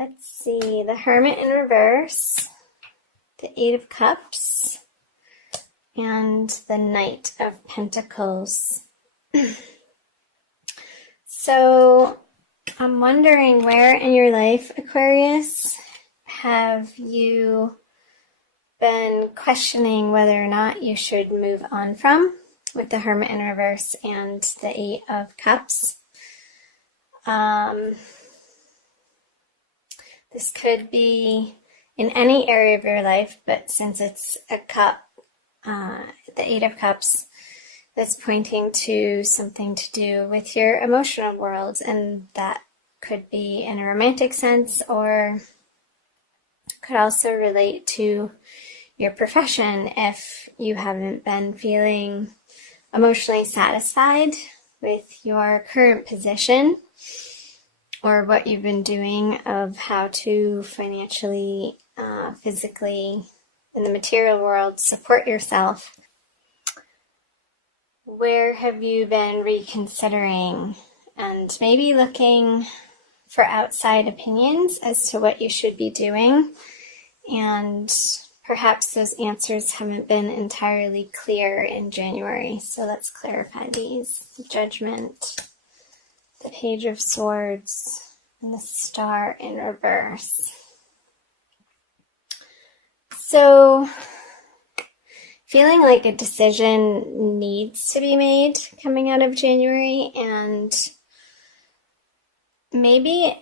Let's see, the Hermit in reverse, the Eight of Cups, and the Knight of Pentacles. So I'm wondering, where in your life, Aquarius, have you been questioning whether or not you should move on from, with the Hermit in reverse and the Eight of Cups? This could be in any area of your life, but since it's a cup, the Eight of Cups, that's pointing to something to do with your emotional world, and that could be in a romantic sense, or could also relate to your profession if you haven't been feeling emotionally satisfied with your current position, or what you've been doing of how to financially, physically, in the material world, support yourself. Where have you been reconsidering and maybe looking for outside opinions as to what you should be doing? And perhaps those answers haven't been entirely clear in January. So let's clarify these. Judgment, the Page of Swords, and the Star in reverse. So, feeling like a decision needs to be made coming out of January, and maybe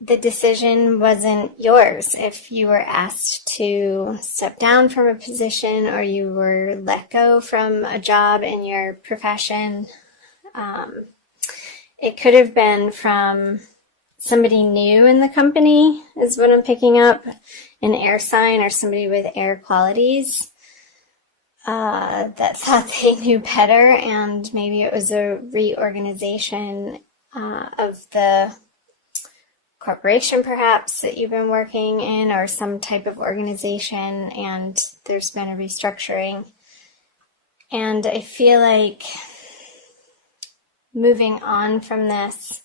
the decision wasn't yours if you were asked to step down from a position, or you were let go from a job in your profession. It could have been from somebody new in the company, is what I'm picking up, an air sign or somebody with air qualities that thought they knew better, and maybe it was a reorganization of the corporation perhaps that you've been working in, or some type of organization, and there's been a restructuring. And I feel like moving on from this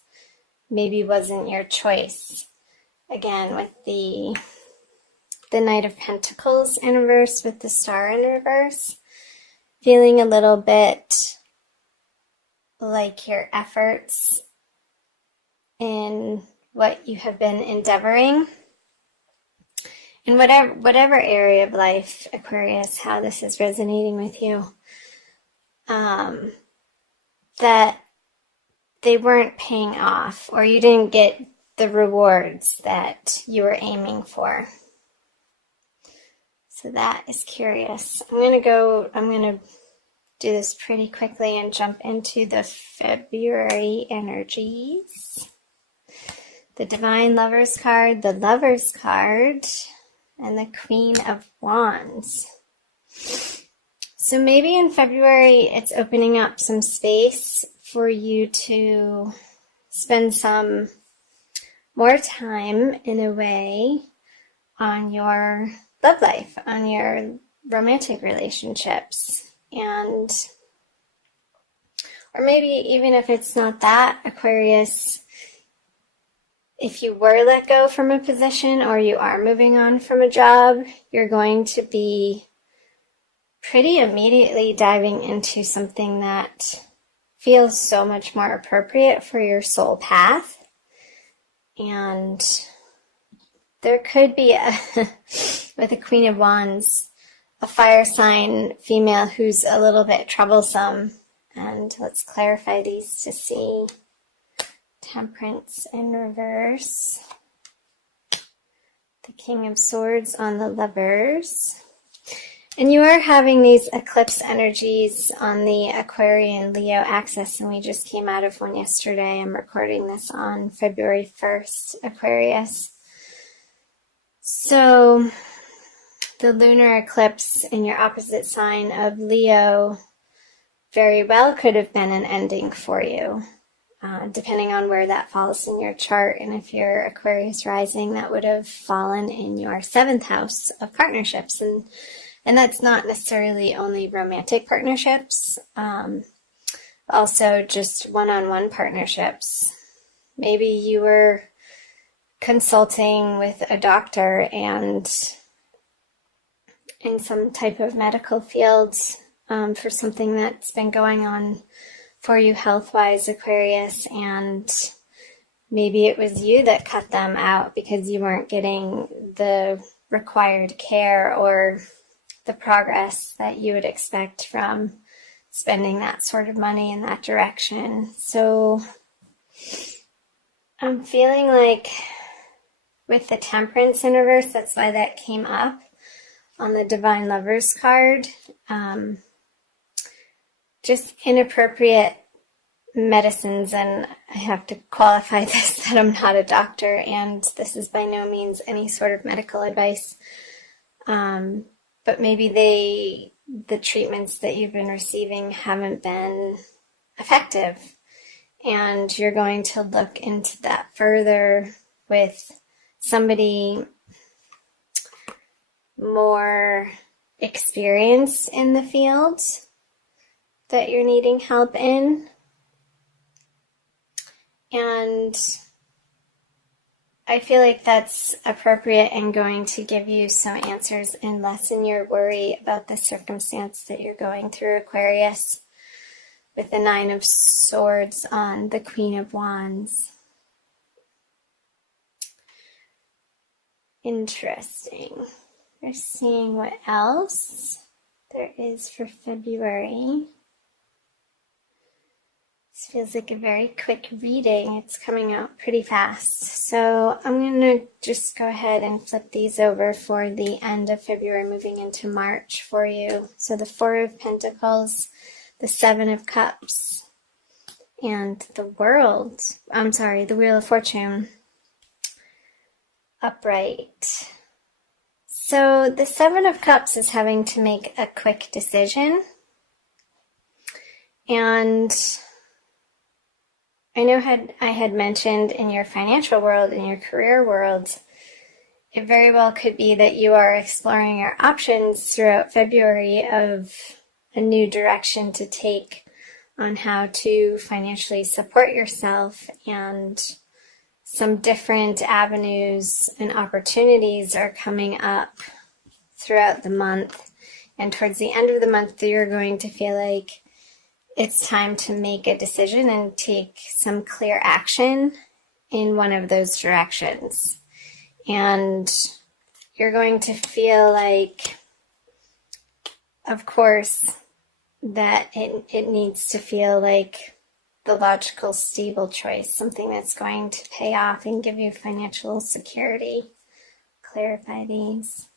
maybe wasn't your choice. Again, with the Knight of Pentacles in reverse with the Star in reverse, feeling a little bit like your efforts in what you have been endeavoring in whatever area of life, Aquarius, how this is resonating with you, that they weren't paying off, or you didn't get the rewards that you were aiming for. So that is curious. I'm going to do this pretty quickly and jump into the February energies. The Divine Lovers card, the Lovers card, and the Queen of Wands. So maybe in February it's opening up some space for you to spend some more time, in a way, on your love life, on your romantic relationships. And, or maybe even if it's not that, Aquarius, if you were let go from a position, or you are moving on from a job, you're going to be pretty immediately diving into something that feels so much more appropriate for your soul path. And there could be, with the Queen of Wands, a fire sign female who's a little bit troublesome. And let's clarify these to see. Temperance in reverse. The King of Swords on the Lovers. And you are having these eclipse energies on the Aquarian Leo axis, and we just came out of one yesterday. I'm recording this on February 1st, Aquarius. So the lunar eclipse in your opposite sign of Leo very well could have been an ending for you, depending on where that falls in your chart. And if you're Aquarius rising, that would have fallen in your 7th house of partnerships. And that's not necessarily only romantic partnerships, also just one-on-one partnerships. Maybe you were consulting with a doctor and in some type of medical field for something that's been going on for you health-wise, Aquarius, and maybe it was you that cut them out because you weren't getting the required care or the progress that you would expect from spending that sort of money in that direction. So I'm feeling like with the Temperance in reverse, that's why that came up on the Divine Lovers card. Just inappropriate medicines, and I have to qualify this that I'm not a doctor, and this is by no means any sort of medical advice. But maybe the treatments that you've been receiving haven't been effective, and you're going to look into that further with somebody more experienced in the field that you're needing help in. And I feel like that's appropriate and going to give you some answers and lessen your worry about the circumstance that you're going through, Aquarius, with the Nine of Swords on the Queen of Wands. Interesting. We're seeing what else there is for February. This feels like a very quick reading. It's coming out pretty fast. So I'm going to just go ahead and flip these over for the end of February, moving into March for you. So the Four of Pentacles, the Seven of Cups, and the Wheel of Fortune upright. So the Seven of Cups is having to make a quick decision. And I know I had mentioned in your financial world, in your career world, it very well could be that you are exploring your options throughout February of a new direction to take on how to financially support yourself, and some different avenues and opportunities are coming up throughout the month. And towards the end of the month, you're going to feel like it's time to make a decision and take some clear action in one of those directions. And you're going to feel like, of course, that it needs to feel like the logical, stable choice, something that's going to pay off and give you financial security. Clarify these.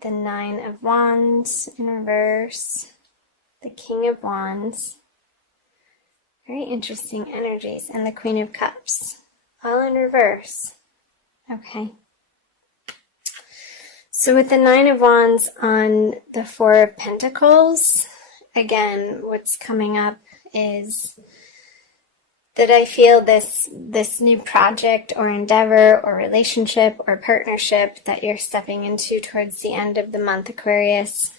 The Nine of Wands in reverse. The King of Wands. Very interesting energies. And the Queen of Cups. All in reverse. Okay. So with the Nine of Wands on the Four of Pentacles, again, what's coming up is that I feel this new project or endeavor or relationship or partnership that you're stepping into towards the end of the month, Aquarius,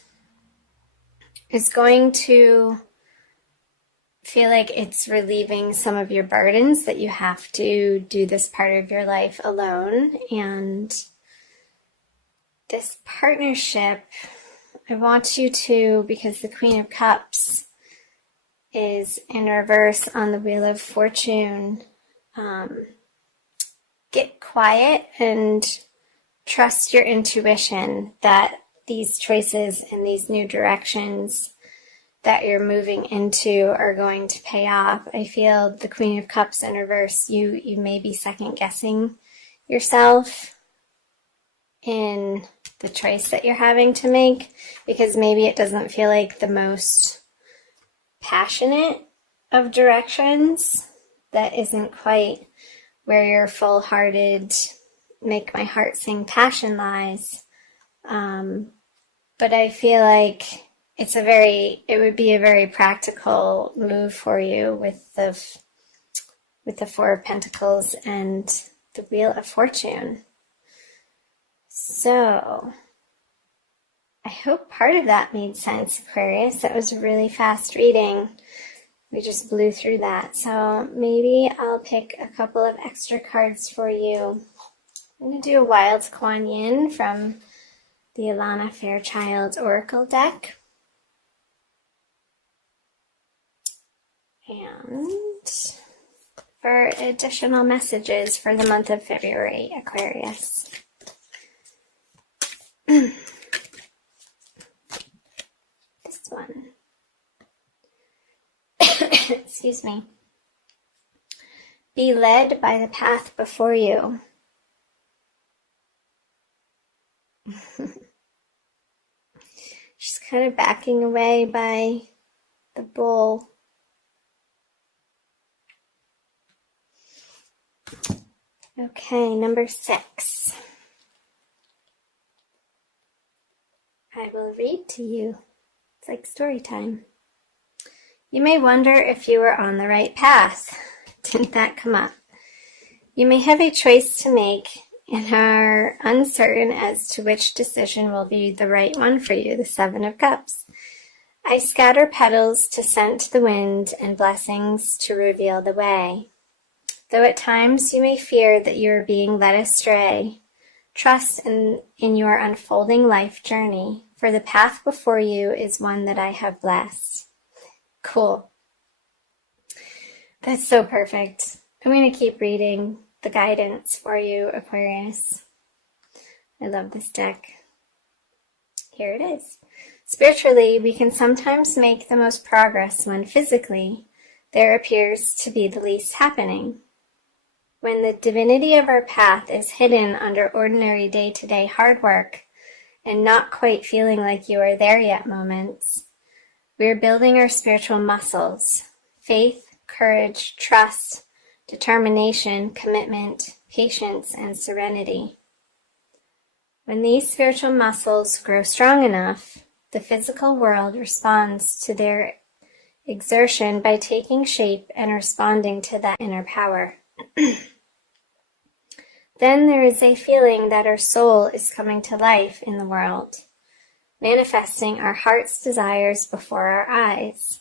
is going to feel like it's relieving some of your burdens, that you have to do this part of your life alone. And this partnership, I want you to, because the Queen of Cups is in reverse on the Wheel of Fortune, get quiet and trust your intuition that these choices and these new directions that you're moving into are going to pay off. I feel the Queen of Cups in reverse, you may be second guessing yourself in the choice that you're having to make, because maybe it doesn't feel like the most passionate of directions, that isn't quite where your full-hearted, make my heart sing passion lies. But I feel like it would be a very practical move for you with the Four of Pentacles and the Wheel of Fortune. So I hope part of that made sense, Aquarius. That was a really fast reading. We just blew through that. So maybe I'll pick a couple of extra cards for you. I'm going to do a Wild Kuan Yin from the Alana Fairchild Oracle deck. And for additional messages for the month of February, Aquarius. This one. Excuse me. Be led by the path before you. She's kind of backing away by the bull. Okay, number 6. I will read to you. It's like story time. You may wonder if you are on the right path. Didn't that come up? You may have a choice to make and are uncertain as to which decision will be the right one for you, the 7 of Cups. I scatter petals to scent the wind and blessings to reveal the way. Though at times you may fear that you are being led astray, trust in your unfolding life journey, for the path before you is one that I have blessed. Cool. That's so perfect. I'm going to keep reading the guidance for you, Aquarius. I love this deck. Here it is. Spiritually, we can sometimes make the most progress when physically there appears to be the least happening. When the divinity of our path is hidden under ordinary day-to-day hard work and not quite feeling like you are there yet moments, we are building our spiritual muscles: faith, courage, trust, determination, commitment, patience, and serenity. When these spiritual muscles grow strong enough, the physical world responds to their exertion by taking shape and responding to that inner power. Then there is a feeling that our soul is coming to life in the world, manifesting our heart's desires before our eyes,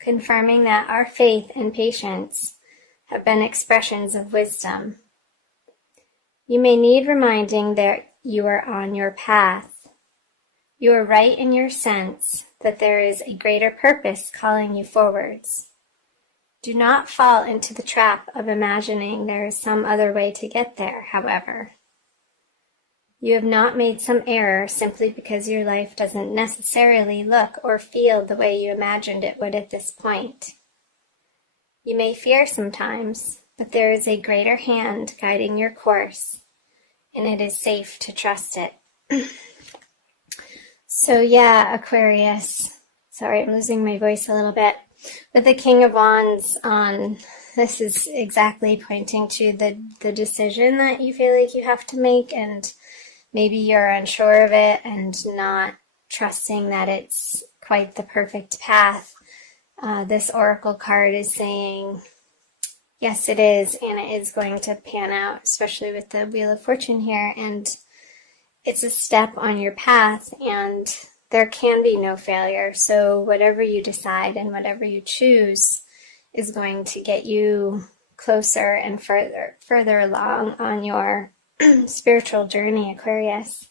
confirming that our faith and patience have been expressions of wisdom. You may need reminding that you are on your path. You are right in your sense that there is a greater purpose calling you forwards. Do not fall into the trap of imagining there is some other way to get there, however. You have not made some error simply because your life doesn't necessarily look or feel the way you imagined it would at this point. You may fear sometimes, but there is a greater hand guiding your course, and it is safe to trust it. So yeah, Aquarius. Sorry, I'm losing my voice a little bit. With the King of Wands on, this is exactly pointing to the decision that you feel like you have to make, and maybe you're unsure of it and not trusting that it's quite the perfect path. This oracle card is saying, yes, it is, and it is going to pan out, especially with the Wheel of Fortune here, and it's a step on your path, and there can be no failure. So whatever you decide and whatever you choose is going to get you closer and further along on your spiritual journey, Aquarius.